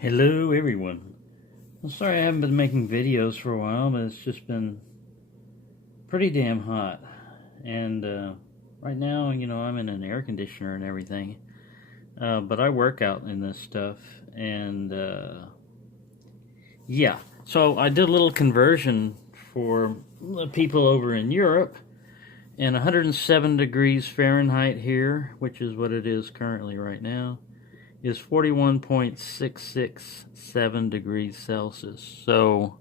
Hello everyone. I'm sorry I haven't been making videos for a while, but it's just been pretty damn hot. And right now, I'm in an air conditioner and everything. But I work out in this stuff. And yeah, so I did a little conversion for the people over in Europe. And 107 degrees Fahrenheit here, which is what it is currently right now, is 41.667 degrees Celsius. So,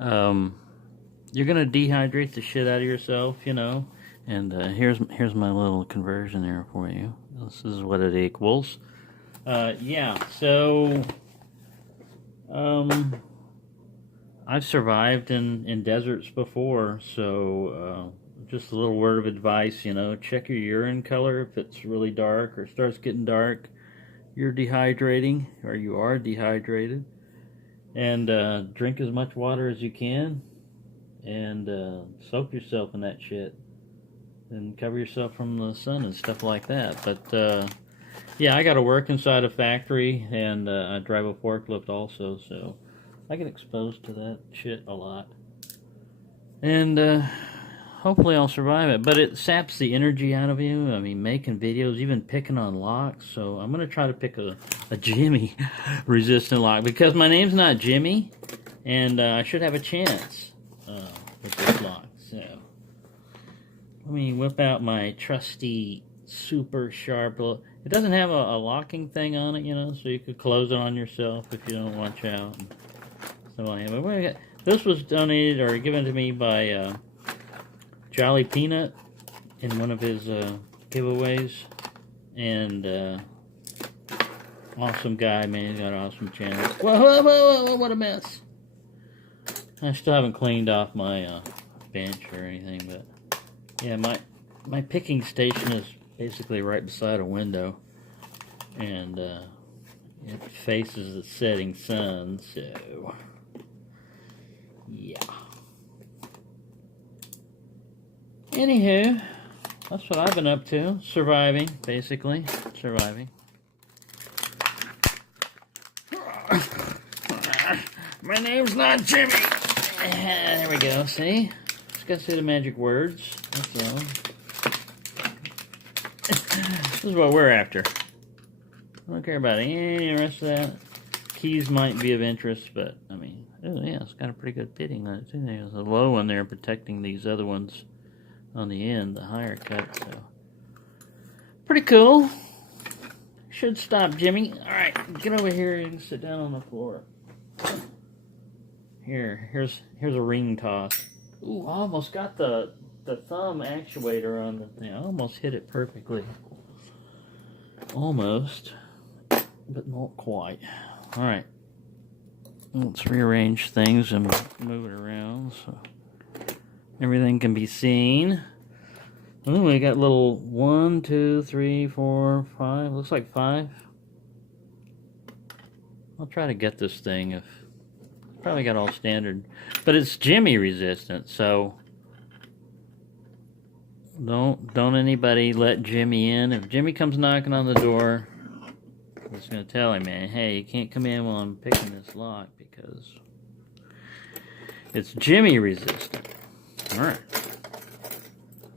you're gonna dehydrate the shit out of yourself, And here's my little conversion there for you. This is what it equals. Yeah. So, I've survived in deserts before. So, just a little word of advice, check your urine color if it's really dark or starts getting dark. You're dehydrating, or you are dehydrated, and drink as much water as you can, and soak yourself in that shit, and cover yourself from the sun and stuff like that. But yeah, I got to work inside a factory, and I drive a forklift also, so I get exposed to that shit a lot, and hopefully I'll survive it. But it saps the energy out of you. I mean, making videos, even picking on locks. So I'm going to try to pick a Jimmy resistant lock, because my name's not Jimmy, and I should have a chance with this lock. So let me whip out my trusty super sharp. It doesn't have a locking thing on it, so you could close it on yourself if you don't watch out. So anyway, this was donated or given to me by Jolly Peanut in one of his giveaways, and awesome guy, man. He's got an awesome channel. Whoa, what a mess. I still haven't cleaned off my bench or anything, but yeah, my picking station is basically right beside a window, and it faces the setting sun, so yeah. Anywho, that's what I've been up to. Surviving, basically. Surviving. My name's not Jimmy. There we go, see? Just gotta say the magic words. That's all. This is what we're after. I don't care about any of the rest of that. Keys might be of interest, but, I mean, oh yeah, it's got a pretty good fitting on it, too. There's a low one there protecting these other ones on the end, the higher cut, so pretty cool. Should stop, Jimmy. Alright, get over here and sit down on the floor. Here's a ring toss. Ooh, I almost got the thumb actuator on the thing. I almost hit it perfectly. Almost, but not quite. Alright, let's rearrange things and move it around so everything can be seen. Oh, we got little 1, 2, 3, 4, 5. Looks like 5. I'll try to get this thing. If probably got all standard, but it's Jimmy resistant, so don't anybody let Jimmy in. If Jimmy comes knocking on the door, I'm just gonna tell him, man, hey, you can't come in while I'm picking this lock because it's Jimmy resistant. Alright.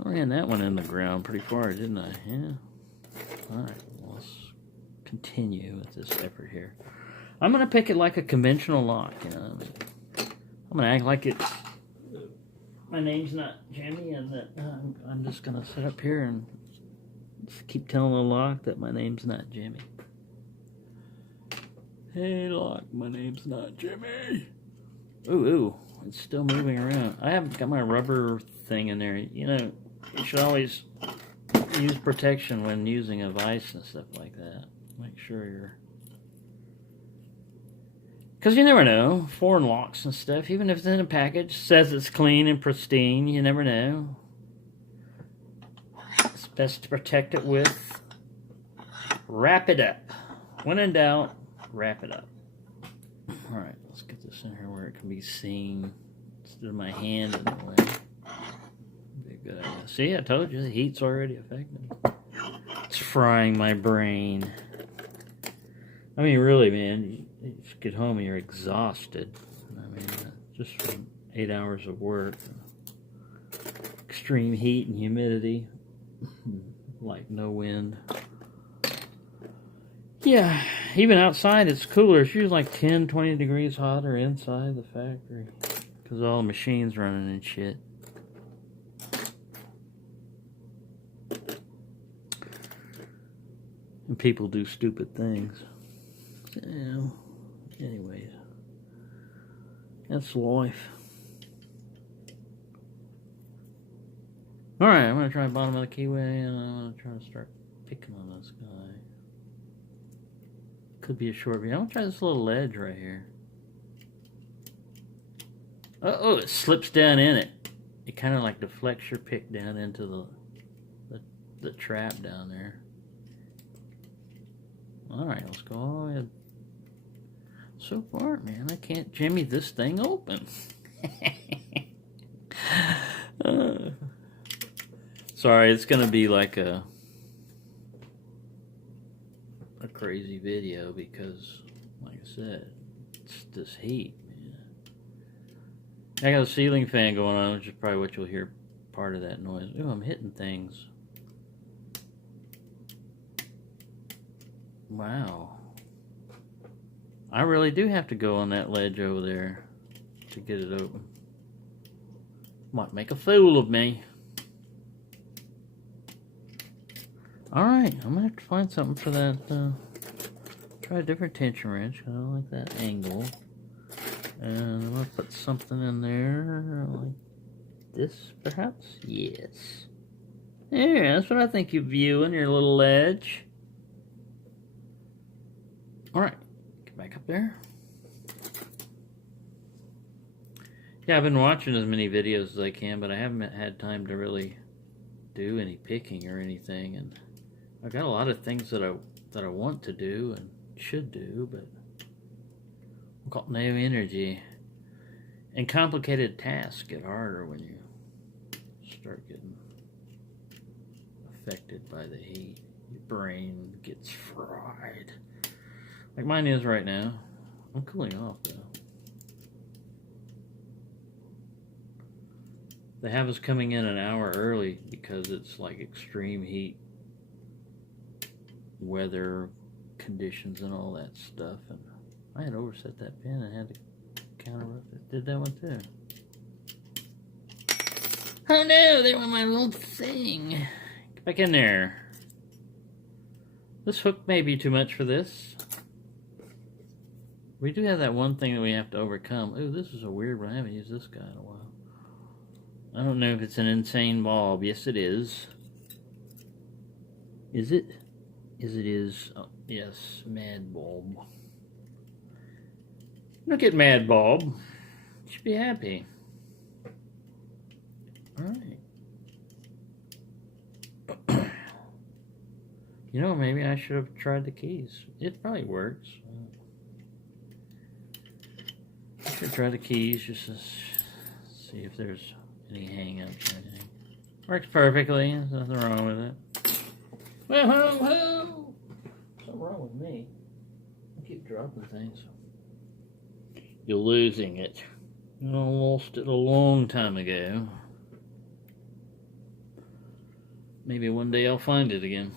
I ran that one in the ground pretty far, didn't I? Yeah. Alright, well, let's continue with this effort here. I'm going to pick it like a conventional lock, I'm going to act like it's my name's not Jimmy, and that I'm just going to sit up here and just keep telling the lock that my name's not Jimmy. Hey, lock, my name's not Jimmy. Ooh, it's still moving around. I haven't got my rubber thing in there. You should always use protection when using a vise and stuff like that. Make sure you're... Because you never know. Foreign locks and stuff, even if it's in a package, says it's clean and pristine, you never know. It's best to protect it with wrap it up. When in doubt, wrap it up. Alright, let's get this in here where it can be seen instead of my hand in the way. Be a good idea. See, I told you, the heat's already affected. It's frying my brain. I mean, really, man, you just get home and you're exhausted. I mean, just from 8 hours of work, extreme heat and humidity, like no wind. Yeah, even outside it's cooler. It's usually like 10, 20 degrees hotter inside the factory because all the machines running and shit. And people do stupid things. So, anyways, that's life. Alright, I'm going to try bottom of the keyway and I'm going to try to start picking on this guy. Could be a short video. I'm going to try this little ledge right here. Oh, it slips down in it. It kind of like deflects your pick down into the trap down there. Alright, let's go all ahead. So far, man, I can't jimmy this thing open. Sorry, it's gonna be like a crazy video because, like I said, it's this heat, man. I got a ceiling fan going on, which is probably what you'll hear part of that noise. Ooh, I'm hitting things. Wow. I really do have to go on that ledge over there to get it open. Might make a fool of me. Alright, I'm going to have to find something for that. Try a different tension wrench. I don't like that angle. And I'm going to put something in there like this, perhaps? Yes. Yeah, that's what I think you're viewing, your little ledge. Alright, get back up there. Yeah, I've been watching as many videos as I can, but I haven't had time to really do any picking or anything. And I've got a lot of things that I want to do and should do, but I've got no energy. And complicated tasks get harder when you start getting affected by the heat. Your brain gets fried. Like mine is right now. I'm cooling off though. They have us coming in an hour early because it's like extreme heat, weather conditions and all that stuff. And I had overset that pin and had to counterweight it. Did that one too. Oh no, there went my little thing. Get back in there. This hook may be too much for this. We do have that one thing that we have to overcome. Ooh, this is a weird one. I haven't used this guy in a while. I don't know if it's an insane bulb. Yes, it is. Is it? Yes, it is. Oh, yes, mad bulb. Look at mad bulb. You should be happy. Alright. You know, maybe I should have tried the keys. It probably works. I should try the keys just to see if there's any hang-ups or anything. Works perfectly. There's nothing wrong with it. Whoa! Something wrong with me. I keep dropping things. You're losing it. I lost it a long time ago. Maybe one day I'll find it again.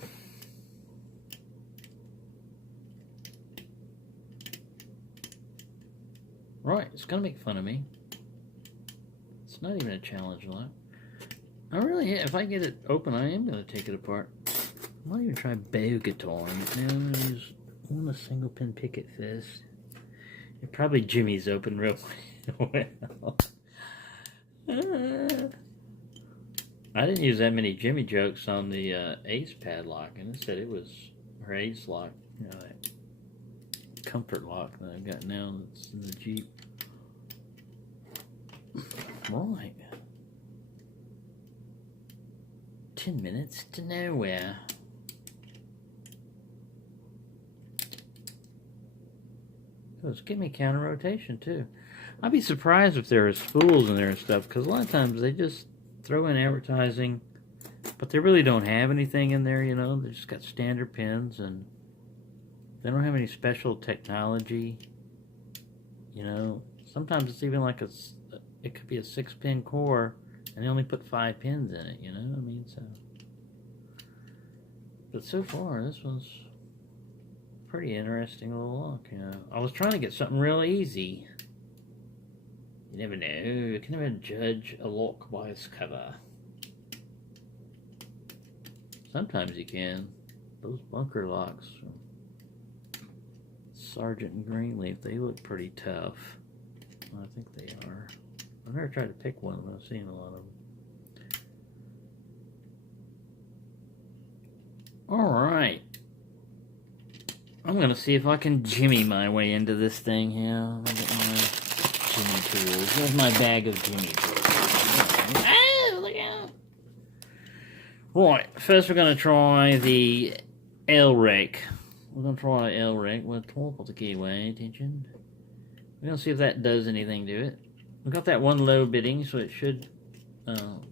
Right, it's gonna make fun of me. It's not even a challenge lot. I really, if I get it open, I am gonna take it apart. I might even try bow guitar. I'm gonna use a single pin picket first. It probably jimmies open real well. I didn't use that many jimmy jokes on the Ace padlock, and it said it was, or Ace lock, you know, that comfort lock that I've got now that's in the Jeep. Right. 10 minutes to nowhere. Let's give me counter rotation too. I'd be surprised if there was spools in there and stuff, because a lot of times they just throw in advertising, but they really don't have anything in there, you know. They just got standard pins and They don't have any special technology. You know, sometimes it's even like it could be a 6-pin core, and they only put 5 pins in it. You know, I mean, so. But so far, this one's pretty interesting little lock. You know, I was trying to get something real easy. You never know. You can never judge a lock by its cover. Sometimes you can. Those bunker locks from Sargent and Greenleaf, they look pretty tough. Well, I think they are. I've never tried to pick one, but I've seen a lot of them. Alright. I'm going to see if I can jimmy my way into this thing here. I'll get my jimmy tools. There's my bag of jimmy tools. Oh, look out! Right, first we're going to try the L-rake. We're going to try an L-rake with 12 the keyway, attention. We're going to see if that does anything to it. We've got that one low bidding, so it should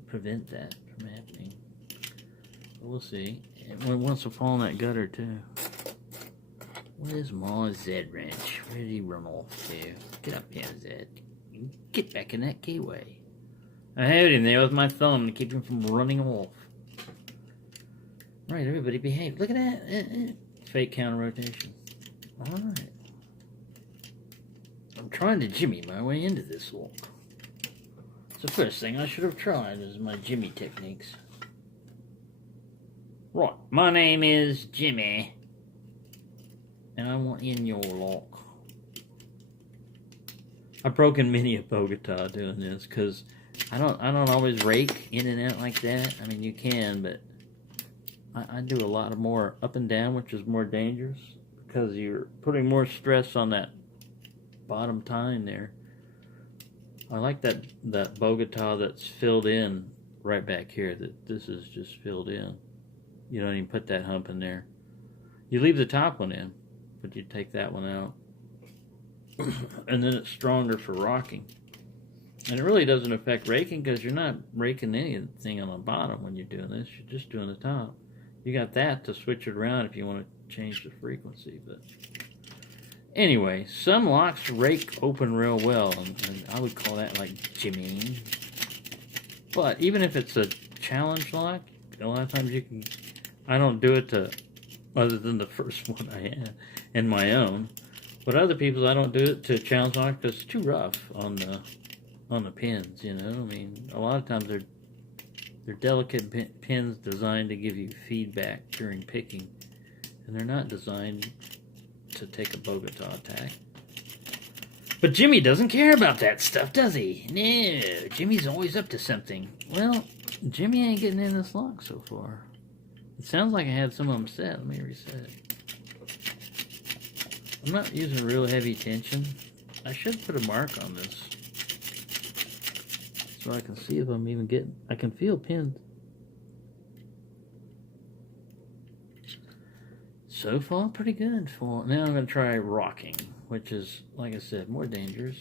prevent that from happening. But we'll see. It wants to fall in that gutter, too. Where's my Z wrench? Where did he run off to? Get up here, Z. Get back in that keyway. I held him there with my thumb to keep him from running off. Right, everybody behave. Look at that. Fake counter rotation. Alright. I'm trying to jimmy my way into this lock. It's the first thing I should have tried is my jimmy techniques. Right, my name is Jimmy. And I want in your lock. I've broken many a Bogota doing this because I don't always rake in and out like that. I mean, you can, but I do a lot of more up and down, which is more dangerous because you're putting more stress on that bottom tine there. I like that Bogota that's filled in right back here. That this is just filled in. You don't even put that hump in there. You leave the top one in, but you take that one out. And then it's stronger for rocking. And it really doesn't affect raking because you're not raking anything on the bottom when you're doing this. You're just doing the top. You got that to switch it around if you want to change the frequency. But anyway, some locks rake open real well, and I would call that like jimmying. But even if it's a challenge lock, a lot of times you can. I don't do it to, other than the first one I had, and my own. But other people's, I don't do it to challenge lock because it's too rough on the pins. You know, I mean, a lot of times they're delicate pins designed to give you feedback during picking, and they're not designed to take a Bogota attack. But Jimmy doesn't care about that stuff, does he? No, Jimmy's always up to something. Well, Jimmy ain't getting in this lock so far. It sounds like I had some of them set. Let me reset. I'm not using real heavy tension. I should put a mark on this so I can see if I'm even getting. I can feel pins. So far, pretty good. Now I'm going to try rocking, which is, like I said, more dangerous.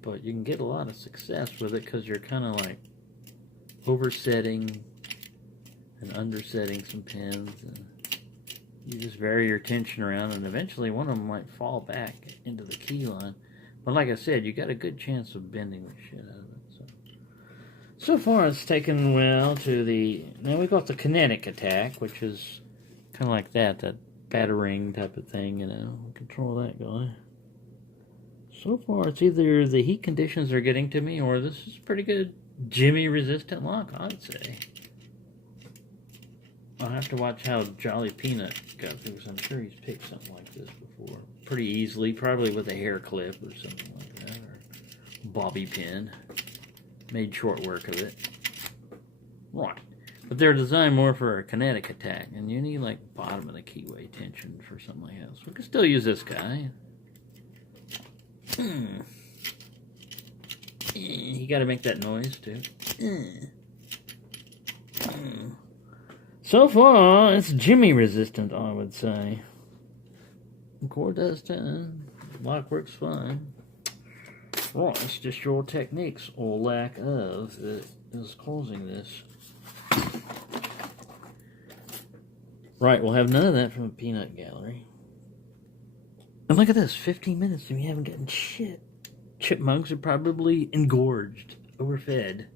But you can get a lot of success with it because you're kind of like oversetting and undersetting some pins. And you just vary your tension around, and eventually one of them might fall back into the key line. But like I said, you got a good chance of bending the shit out of it. So far, it's taken well to the. Now we got the kinetic attack, which is kind of like that battering type of thing. You know, control that guy. So far, it's either the heat conditions are getting to me, or this is pretty good Jimmy resistant lock, I'd say. I'll have to watch how Jolly Peanut got through, because I'm sure he's picked something like this before. Pretty easily, probably with a hair clip or something like that, or bobby pin. Made short work of it. Right. But they're designed more for a kinetic attack, and you need like bottom of the keyway tension for something like that. So we can still use this guy. You gotta make that noise too. So far, it's Jimmy resistant, I would say. The core does 10. Lock works fine. Right, it's just your techniques or lack of that is causing this. Right, we'll have none of that from the peanut gallery. And look at this, 15 minutes and we haven't gotten shit. Chipmunks are probably engorged, overfed.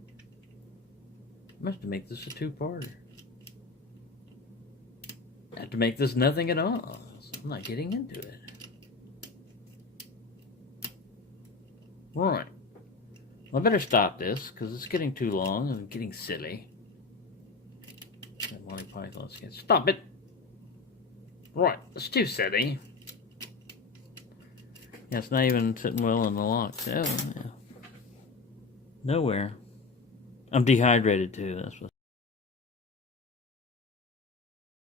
I must have to make this a two-parter. I have to make this nothing at all. So I'm not getting into it. Right. Well, I better stop this because it's getting too long and getting silly. That Monty Python sketch. Stop it! Right, it's too silly. Yeah, it's not even sitting well in the locks. Oh, yeah. Nowhere. I'm dehydrated too, that's what.